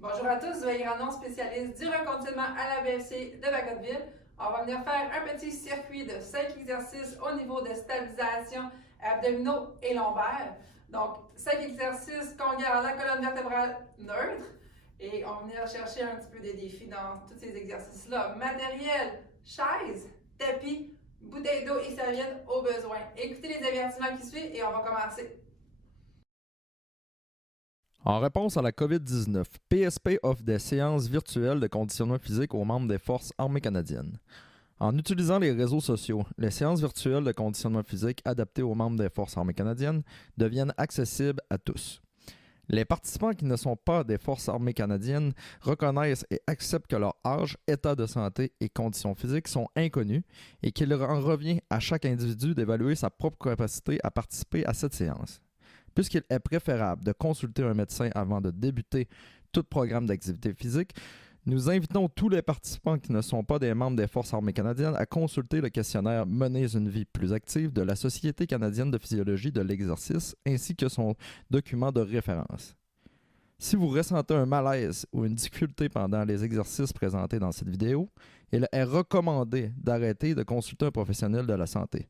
Bonjour à tous, Zoé Granon, spécialiste du reconditionnement à la BFC de Bagotville. On va venir faire un petit circuit de 5 exercices au niveau de stabilisation abdominaux et lombaires. Donc, 5 exercices qu'on garde la colonne vertébrale neutre. Et on va venir chercher un petit peu des défis dans tous ces exercices-là. Matériel, chaise, tapis, bouteille d'eau et serviette au besoin. Écoutez les avertissements qui suivent et on va commencer. En réponse à la COVID-19, PSP offre des séances virtuelles de conditionnement physique aux membres des Forces armées canadiennes. En utilisant les réseaux sociaux, les séances virtuelles de conditionnement physique adaptées aux membres des Forces armées canadiennes deviennent accessibles à tous. Les participants qui ne sont pas des Forces armées canadiennes reconnaissent et acceptent que leur âge, état de santé et conditions physiques sont inconnus et qu'il en revient à chaque individu d'évaluer sa propre capacité à participer à cette séance. Puisqu'il est préférable de consulter un médecin avant de débuter tout programme d'activité physique, nous invitons tous les participants qui ne sont pas des membres des Forces armées canadiennes à consulter le questionnaire Mener une vie plus active de la Société canadienne de physiologie de l'exercice ainsi que son document de référence. Si vous ressentez un malaise ou une difficulté pendant les exercices présentés dans cette vidéo, il est recommandé d'arrêter de consulter un professionnel de la santé.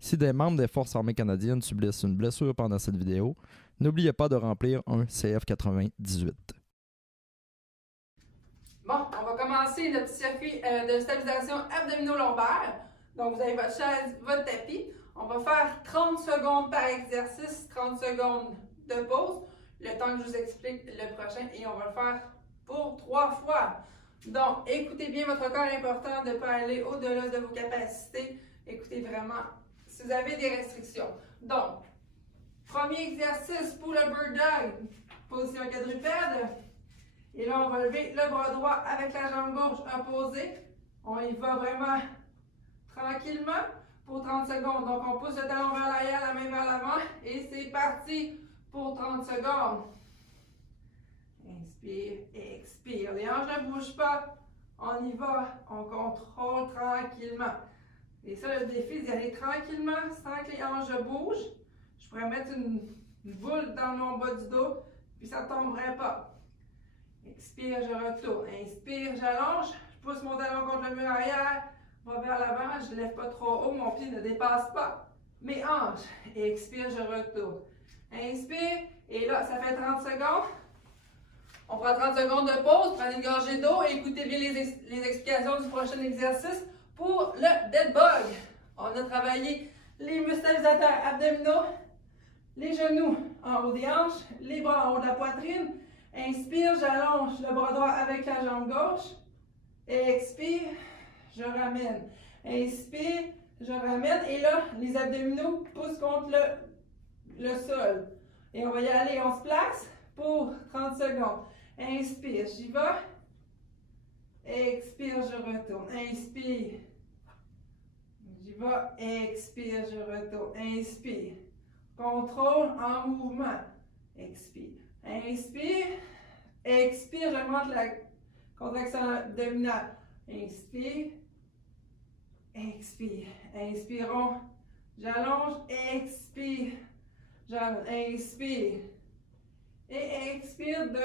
Si des membres des Forces armées canadiennes subissent une blessure pendant cette vidéo, n'oubliez pas de remplir un CF98. Bon, on va commencer notre circuit de stabilisation abdominaux-lombaire. Donc, vous avez votre chaise, votre tapis. On va faire 30 secondes par exercice, 30 secondes de pause, le temps que je vous explique le prochain, et on va le faire pour 3 fois. Donc, écoutez bien votre corps, important de ne pas aller au-delà de vos capacités. Écoutez vraiment si vous avez des restrictions. Donc, premier exercice pour le bird dog, position quadrupède. Et là, on va lever le bras droit avec la jambe gauche opposée. On y va vraiment tranquillement pour 30 secondes. Donc, on pousse le talon vers l'arrière, la main vers l'avant. Et c'est parti pour 30 secondes. Inspire, expire. Les hanches ne bougent pas. On y va. On contrôle tranquillement. Et ça, le défi, c'est d'y aller tranquillement sans que les hanches bougent. Je pourrais mettre une boule dans mon bas du dos, puis ça ne tomberait pas. Expire, je retourne. Inspire, j'allonge. Je pousse mon talon contre le mur arrière. Va vers l'avant. Je ne lève pas trop haut. Mon pied ne dépasse pas mes hanches. Expire, je retourne. Inspire. Et là, ça fait 30 secondes. On prend 30 secondes de pause. Prenez une gorgée d'eau et écoutez bien les explications du prochain exercice pour le dead bug. On a travaillé les muscles stabilisateurs abdominaux, les genoux en haut des hanches, les bras en haut de la poitrine. Inspire, j'allonge le bras droit avec la jambe gauche. Expire, je ramène. Inspire, je ramène. Et là, les abdominaux poussent contre le sol. Et on va y aller, on se place pour 30 secondes. Inspire, j'y vais. Expire, je retourne. Inspire. J'y vais. Expire, je retourne. Inspire. Contrôle en mouvement. Expire. Inspire. Expire, j'augmente la contraction abdominale. Inspire. Expire. Inspirons. J'allonge. Expire. J'allonge. Inspire. Et expire. 2.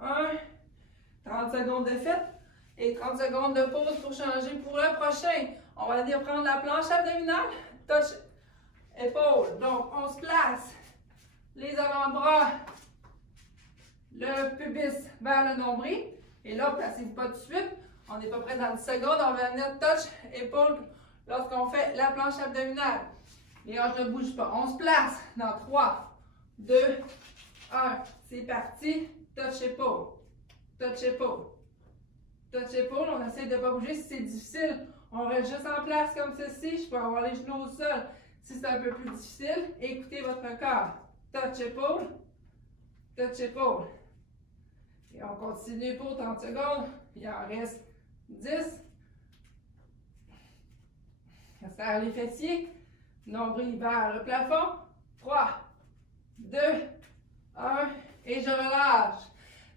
1. 30 secondes de fête et 30 secondes de pause pour changer pour le prochain. On va venir prendre la planche abdominale. Touch. Épaule. Donc, on se place. Les avant-bras, le pubis vers le nombril. Et là, placez-vous pas tout de suite. On n'est pas près dans 10 secondes. On va venir touch, épaule lorsqu'on fait la planche abdominale. Les hanches ne bougent pas. On se place dans 3, 2, 1. C'est parti. Touch, épaule. Touch, épaule. Touch, épaule. On essaie de ne pas bouger. Si c'est difficile, on reste juste en place comme ceci. Je peux avoir les genoux au sol. Si c'est un peu plus difficile, écoutez votre corps. Touch, épaule. Touch, épaule. Et on continue pour 30 secondes. Il en reste 10. On serre les fessiers. Nombril vers le plafond. 3, 2, 1. Et je relâche.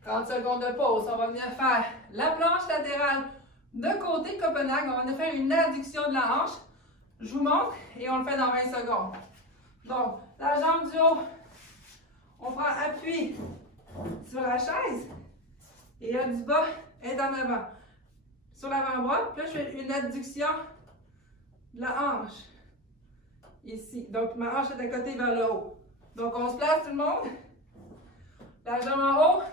30 secondes de pause. On va venir faire la planche latérale de côté Copenhague. On va venir faire une adduction de la hanche. Je vous montre et on le fait dans 20 secondes. Donc, la jambe du haut, on prend appui sur la chaise. Et là, du bas est en avant. Sur l'avant-bras, puis là, je fais une adduction de la hanche. Ici. Donc, ma hanche est à côté vers le haut. Donc, on se place tout le monde. La jambe en haut,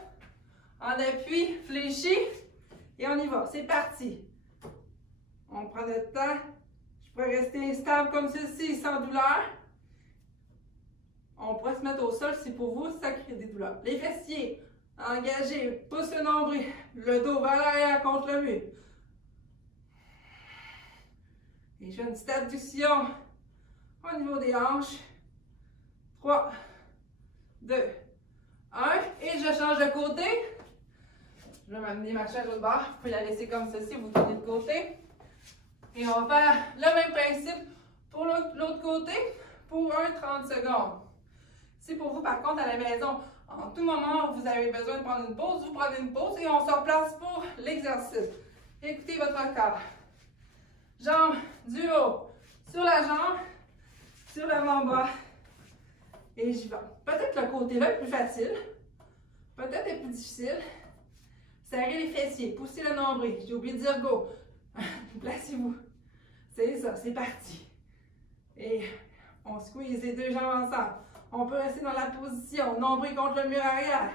en appui, fléchi. Et on y va. C'est parti. On prend notre temps. Je pourrais rester stable comme ceci, sans douleur. On pourrait se mettre au sol si pour vous, ça crée des douleurs. Les fessiers, engagés, pousse le nombril, le dos vers l'arrière contre le mur. Et je fais une petite abduction au niveau des hanches. 3, 2, 1. Et je change de côté. Je vais m'amener ma chaise au bord. Vous pouvez la laisser comme ceci, vous tournez de côté. Et on va faire le même principe pour l'autre côté pour 30 secondes. Si pour vous, par contre, à la maison, en tout moment, vous avez besoin de prendre une pause, vous prenez une pause et on se replace pour l'exercice. Écoutez votre corps. Jambes du haut sur la jambe, sur l'avant-bras. Et j'y vais. Peut-être le côté-là est plus facile. Peut-être est plus difficile. Serrez les fessiers, poussez le nombril. J'ai oublié de dire go. Placez-vous. C'est ça, c'est parti. Et on squeeze les deux jambes ensemble. On peut rester dans la position, nombril contre le mur arrière.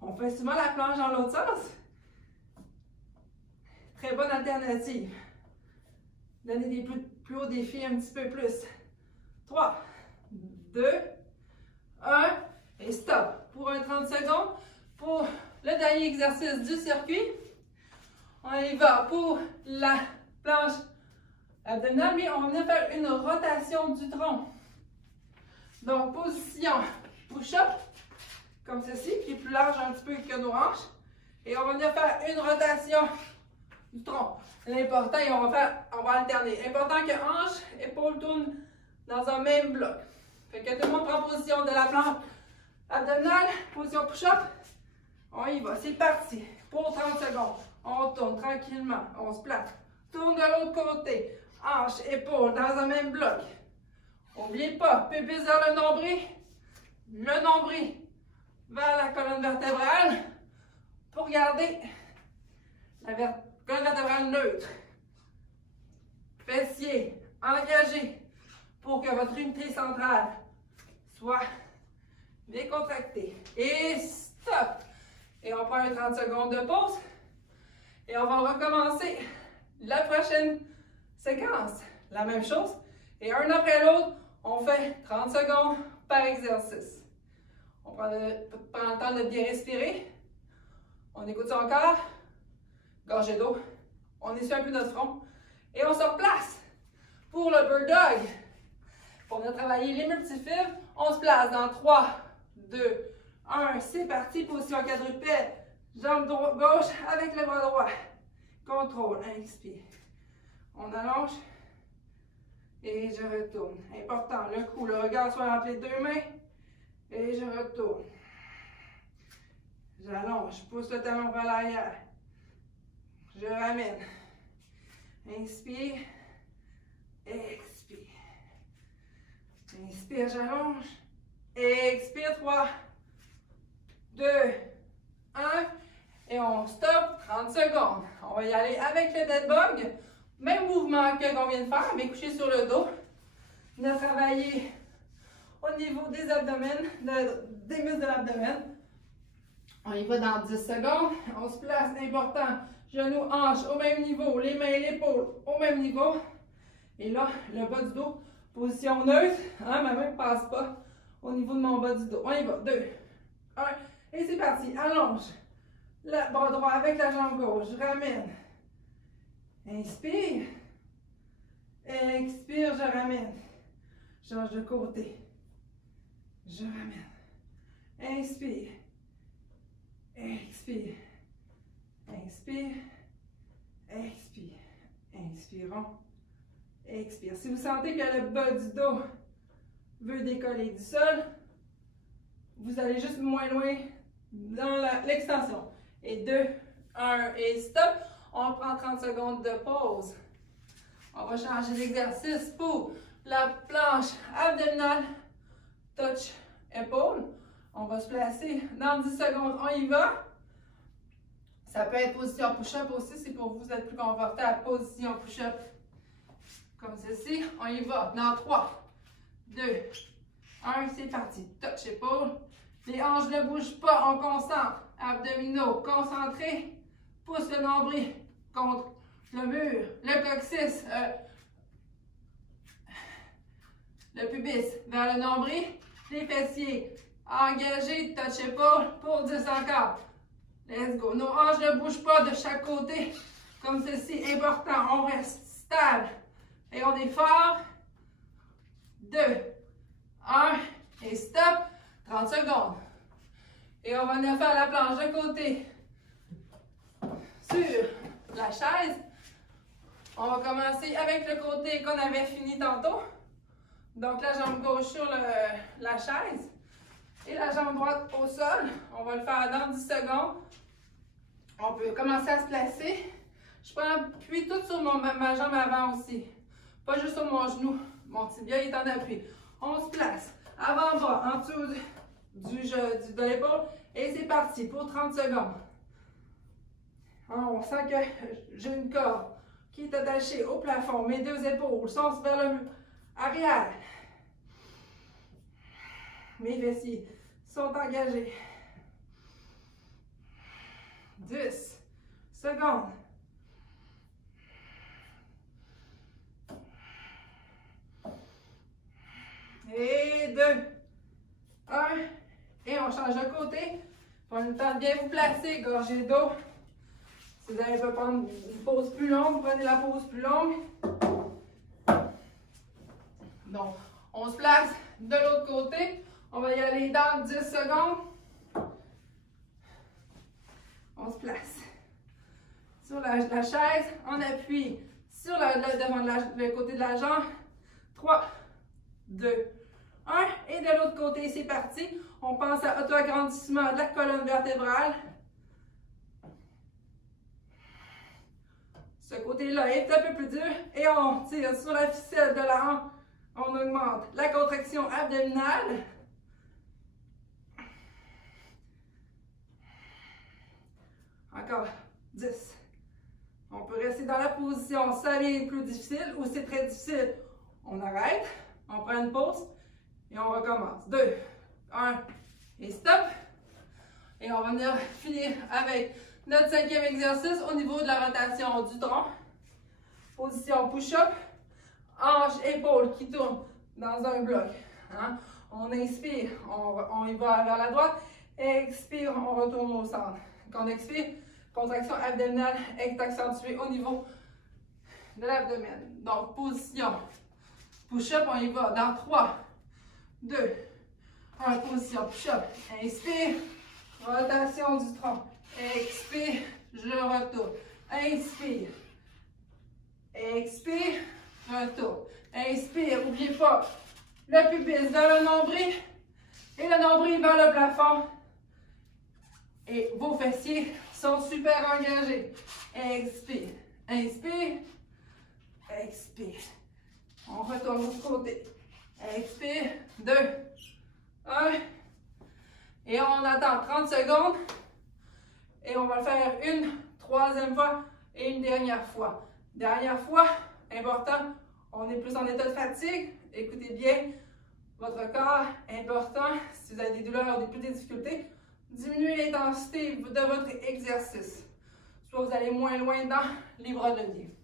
On fait souvent la planche dans l'autre sens. Très bonne alternative. Donnez des plus hauts défis un petit peu plus. 3, 2, 1 et stop. Pour 30 secondes. Pour le dernier exercice du circuit, on y va pour la planche abdominale, mais on va venir faire une rotation du tronc. Donc, position push-up, comme ceci, qui est plus large un petit peu que nos hanches. Et on va venir faire une rotation du tronc. L'important, et on va alterner. Important que hanche, épaules tournent dans un même bloc. Fait que tout le monde prend position de la planche abdominale, position push-up. On y va, c'est parti. Pour 30 secondes. On tourne tranquillement, on se place. Tourne de l'autre côté. Hanche, épaules dans un même bloc. N'oubliez pas, pubis vers le nombril vers la colonne vertébrale pour garder la colonne vertébrale neutre. Fessiers engagés pour que votre unité centrale soit décontractée. Et stop! Et on prend 30 secondes de pause. Et on va recommencer la prochaine séquence. La même chose. Et un après l'autre, on fait 30 secondes par exercice. On prend le temps de bien respirer. On écoute son corps. Gorgée d'eau. On essuie un peu notre front. Et on se replace pour le bird dog. Pour venir travailler les multifibres, on se place dans 3, 2, 1. C'est parti. Position quadrupède. Jambe gauche avec le bras droit. Contrôle. Inspire. On allonge. Et je retourne. Important, le cou, le regard soit entre les deux mains. Et je retourne. J'allonge. Je pousse le talon vers l'arrière. Je ramène. Inspire. Expire. Inspire, j'allonge. Expire, 3, 2, 1. Et on stop, 30 secondes. On va y aller avec le dead bug. Même mouvement que qu'on vient de faire, mais couché sur le dos. On a travaillé au niveau des abdomens, des muscles de l'abdomen. On y va dans 10 secondes. On se place, important. Genoux, hanches au même niveau. Les mains et l'épaule au même niveau. Et là, le bas du dos, position neutre. Hein, ma main ne passe pas au niveau de mon bas du dos. On y va. 2, 1. Et c'est parti. Allonge. Le bras droit avec la jambe gauche. Je ramène. Inspire. Expire, je ramène. Change de côté. Je ramène. Inspire. Expire. Inspire. Expire. Inspirons. Expire. Si vous sentez que le bas du dos veut décoller du sol, vous allez juste moins loin dans l'extension. Et 2, 1 et stop. On prend 30 secondes de pause. On va changer d'exercice pour la planche abdominale, touch épaules. On va se placer dans 10 secondes. On y va. Ça peut être position push-up aussi, si pour vous êtes plus confortable. Position push-up. Comme ceci. On y va. Dans 3, 2, 1. C'est parti. Touch épaule. Les hanches ne bougent pas. On concentre. Abdominaux concentrés. Pousse le nombril contre le mur. Le coccyx. Le pubis vers le nombril. Les fessiers engagés. Touch épaule pour 10 encore. Let's go. Nos hanches ne bougent pas de chaque côté. Comme ceci. Important. On reste stable. Et on est fort. 2, 1. Et stop. 30 secondes. Et on va venir faire la planche de côté. Sur la chaise. On va commencer avec le côté qu'on avait fini tantôt. Donc la jambe gauche sur la chaise. Et la jambe droite au sol. On va le faire dans 10 secondes. On peut commencer à se placer. Je prends appui tout sur ma jambe avant aussi. Pas juste sur mon genou. Mon tibia est en appui. On se place. Avant-bras en dessous de l'épaule. Et c'est parti pour 30 secondes. On sent que j'ai une corde qui est attachée au plafond. Mes deux épaules sont vers le arrière. Mes fessiers sont engagés. 10 secondes. Et 2, 1. Et on change de côté. Prenez le temps de bien vous placer, gorgée d'eau. Si vous n'allez pas prendre une pause plus longue, prenez la pause plus longue. Donc, on se place de l'autre côté. On va y aller dans 10 secondes. On se place sur la chaise. On appuie sur le côté de la jambe. 3, 2, 1. Et de l'autre côté, c'est parti. On pense à auto-agrandissement de la colonne vertébrale. Ce côté-là est un peu plus dur. Et on tire sur la ficelle de la hanche. On augmente la contraction abdominale. Encore 10. On peut rester dans la position, ça devient plus difficile ou c'est très difficile. On arrête, on prend une pause et on recommence. 2, 1 et stop. Et on va venir finir avec notre 5e exercice au niveau de la rotation du tronc. Position push-up, hanche, épaule qui tourne dans un bloc. Hein? On inspire, on y va vers la droite. Expire, on retourne au centre. Quand on expire, contraction abdominale est accentuée au niveau de l'abdomen. Donc, position push-up, on y va dans 3, 2, 1. Position push-up. Inspire, rotation du tronc. Expire, je retourne. Inspire. Expire, retourne. Inspire, n'oubliez pas, le pubis vers le nombril et le nombril vers le plafond. Et vos fessiers sont super engagés. Expire, inspire, expire. On retourne de l'autre côté. Expire, 2, 1. Et on attend 30 secondes. Et on va le faire une 3e fois et une dernière fois. Dernière fois, important, on est plus en état de fatigue. Écoutez bien votre corps, important. Si vous avez des douleurs ou des difficultés, diminuez l'intensité de votre exercice. Soit vous allez moins loin dans les bras de levier.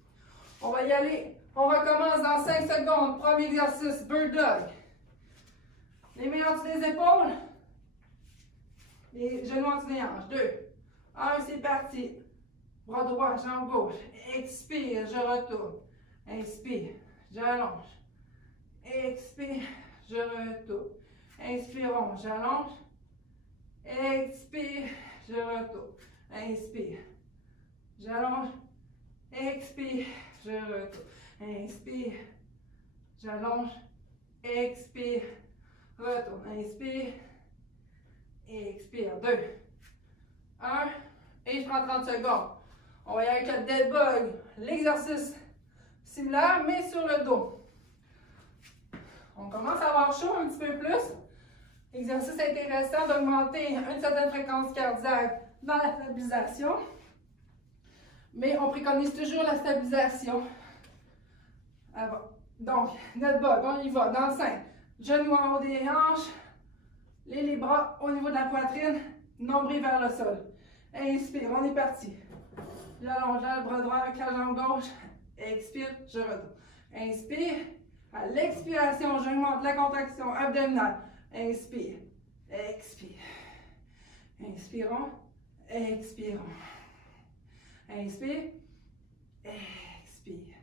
On va y aller. On recommence dans 5 secondes. Premier exercice, Bird Dog. Les mains en dessous des épaules. Les genoux en dessous des hanches. 2, 1, c'est parti. Bras droit, jambe gauche. Expire, je retourne. Inspire, j'allonge. Expire, je retourne. Inspirons, j'allonge. Expire, je retourne. Inspire, j'allonge. Expire, je retourne. Inspire, j'allonge. Expire, retourne. Inspire, expire. 2, 1, et je prends 30 secondes. On va y aller avec le dead bug, l'exercice similaire, mais sur le dos. On commence à avoir chaud un petit peu plus. Exercice intéressant d'augmenter une certaine fréquence cardiaque dans la stabilisation. Mais on préconise toujours la stabilisation avant. Donc, notre bug, on y va. Dans le 5, genoux en haut des hanches, les bras au niveau de la poitrine, nombril vers le sol. Inspire, on est parti. J'allonge le bras droit avec la jambe gauche. Expire, je retourne. Inspire. À l'expiration, j'augmente la contraction abdominale. Inspire, expire. Inspirons, expirons. Inspire, expire.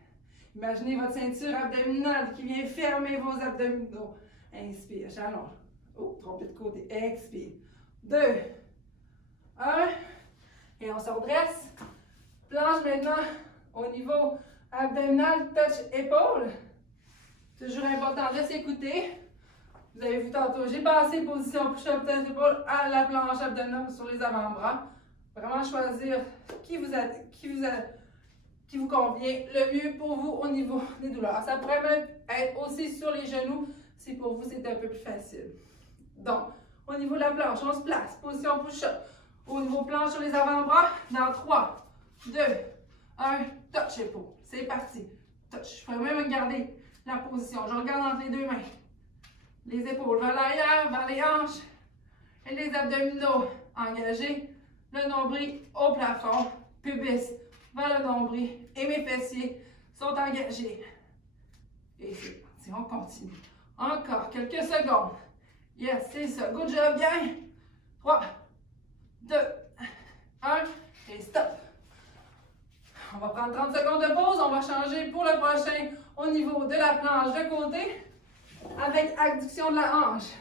Imaginez votre ceinture abdominale qui vient fermer vos abdominaux. Inspire, j'allonge. Oh, trompé de côté. Expire. 2, 1. Et on se redresse. Planche maintenant au niveau abdominal, touch épaule. Toujours important de s'écouter. Vous avez vu tantôt, j'ai passé position push-up, touch épaule à la planche abdominale sur les avant-bras. Vraiment choisir qui vous convient le mieux pour vous au niveau des douleurs. Ça pourrait même être aussi sur les genoux si pour vous c'est un peu plus facile. Donc, au niveau de la planche, on se place, position push-up. Au niveau planche sur les avant-bras, dans 3, 2, 1, touch épaule. C'est parti. Touch. Je pourrais même garder la position. Je regarde entre les deux mains. Les épaules vers l'arrière, vers les hanches. Et les abdominaux engagés. Le nombril au plafond. Pubis vers le nombril. Et mes fessiers sont engagés. Et c'est parti. On continue. Encore quelques secondes. Yes, c'est ça. Good job, gang. 3, 2, 1 et stop. On va prendre 30 secondes de pause. On va changer pour le prochain au niveau de la planche de côté avec adduction de la hanche.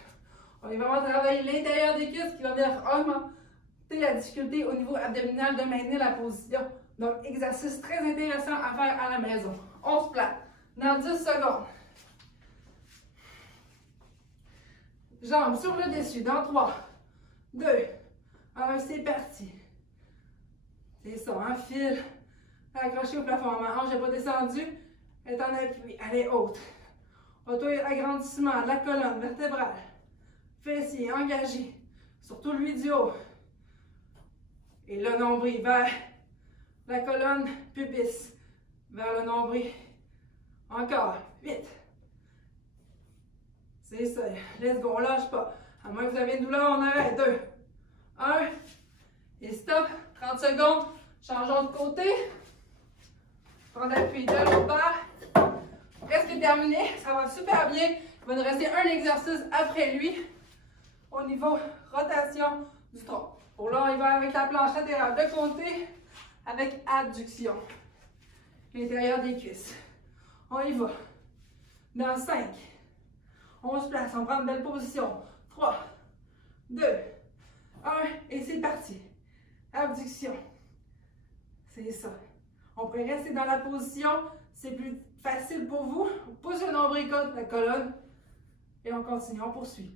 On va vraiment travailler l'intérieur des cuisses qui va venir augmenter la difficulté au niveau abdominal de maintenir la position. Donc, exercice très intéressant à faire à la maison. On se place dans 10 secondes. Jambes sur le dessus dans 3, 2, 1, c'est parti. C'est ça, un fil accroché au plafond. Ma hanche n'est pas descendue, elle est en appui, elle est haute. Auto-agrandissement de la colonne vertébrale. Fessiers engagés, surtout lui du haut. Et le nombril vers la colonne pubis, vers le nombril. Encore, 8. C'est ça, let's go, on lâche pas. À moins que vous avez une douleur, on arrête. 2, 1, et stop. 30 secondes, changeons de côté. Prendre appui de l'autre part. Presque terminé, ça va super bien. Il va nous rester un exercice après lui au niveau rotation du tronc. Pour là, il va avec la planche latérale de côté avec adduction. L'intérieur des cuisses. On y va. Dans 5. On se place, on prend une belle position. 3, 2, 1 et c'est parti. Abduction. C'est ça. On pourrait rester dans la position. C'est plus facile pour vous. On pousse le nombril contre la colonne. Et on continue, on poursuit.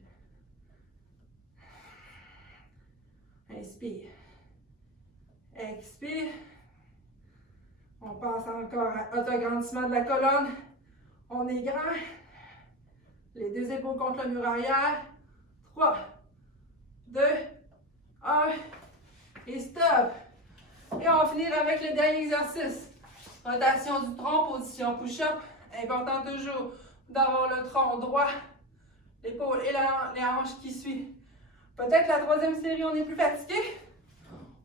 Inspire. Expire. On passe encore à auto-agrandissement de la colonne. On est grand. Les deux épaules contre le mur arrière. 3, 2, 1. Et stop. Et on va finir avec le dernier exercice. Rotation du tronc, position push-up. Important toujours d'avoir le tronc droit, l'épaule et les hanches qui suivent. Peut-être la troisième série, on est plus fatigué.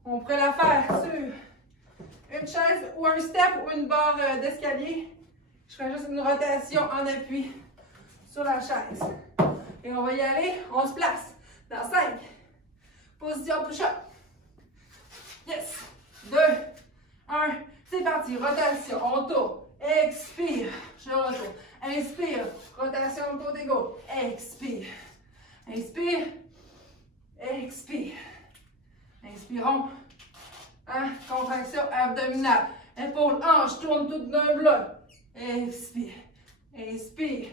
On pourrait la faire sur une chaise ou un step ou une barre d'escalier. Je ferai juste une rotation en appui sur la chaise. Et on va y aller. On se place dans 5. Position push-up. Yes. 2, 1. C'est parti. Rotation. On tourne. Expire. Je retourne. Inspire. Rotation côté gauche. Expire. Inspire. Expire. Inspirons. Contraction abdominale. Épaule, hanche, tourne tout d'un bloc. Expire. Inspire.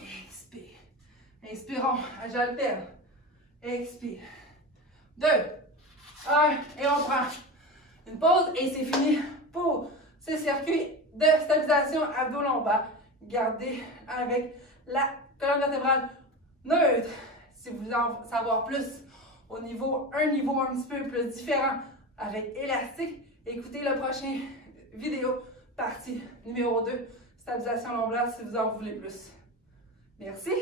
Expire. Inspirons. J'alterne. Expire. 2, 1. Et on prend une pause et c'est fini pour ce circuit de stabilisation abdo-lombaire. Gardez avec la colonne vertébrale neutre. Si vous voulez en savoir plus un niveau un petit peu plus différent avec élastique, écoutez la prochaine vidéo, partie numéro 2, stabilisation lombaire si vous en voulez plus. Merci!